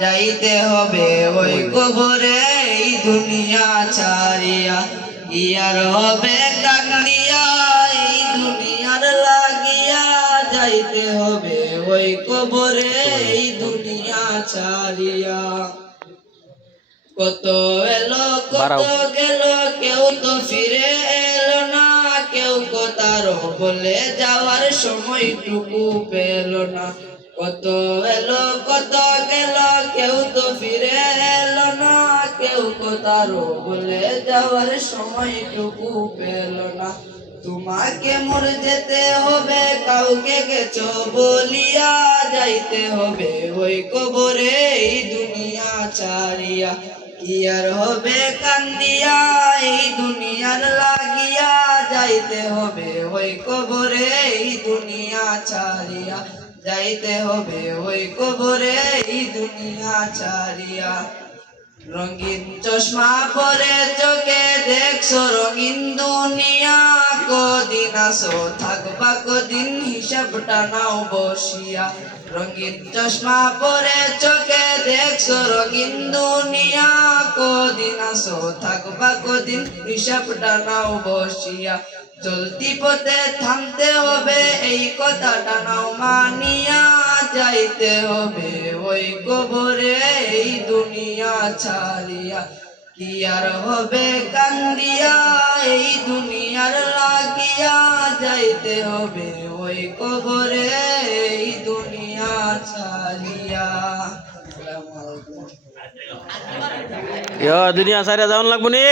যাইতে হবে ওই কবরে এই দুনিয়া ছাড়িয়া ইয়ার হবে কান্দিয়া এই দুনিয়ার লাগিয়া যাইতে হবে ওই কবরে এই দুনিয়া ছাড়িয়া কত এলো কত গেল কেউ তো ফিরে এলো না কেউ কোথারও বলে যাওয়ার সময়টুকু পেল না কত এলো কত গেল কেউ তো ফিরে এলো না কেউ কোথারও বলে যাওয়ার সময়টুকু পেল না তোমাকে মোর যেতে হবে কাউকে গেছো বলিয়া যাইতে হবে ওই কবরে এই দুনিয়া ছাড়িয়া কি আর হবে কান্দিয়া এই দুনিয়ার লাগিয়া যাইতে হবে ওই কবরে এই দুনিয়া ছাড়িয়া যাইতে হবে ওই কবরে এই দুনিয়া ছাড়িয়া রঙিন চশমা পরে চোখে দেখছো রঙিন দুনিয়া কদিন আসো থাকবা কদিন হিসাবটা নাও বসিয়া রঙিন চশমা পরে চোখে দেখছো রঙিন দুনিয়া কদিন আসো থাকবা কদিন হিসাবটা নাও বসিয়া চলতি পথে থামতে হবে এই কথাটা নাও মানিয়া যাইতে হবে ওই কবরে এই দুনিয়া ছাড়িয়া কি আর হবে কান্দিয়া এই দুনিয়ার লাগিয়া যাইতে হবে ওই কবরে এই দুনিয়া ছাড়িয়া দুনিয়া ছাড়িয়া যাওয়ান লাগবো নি।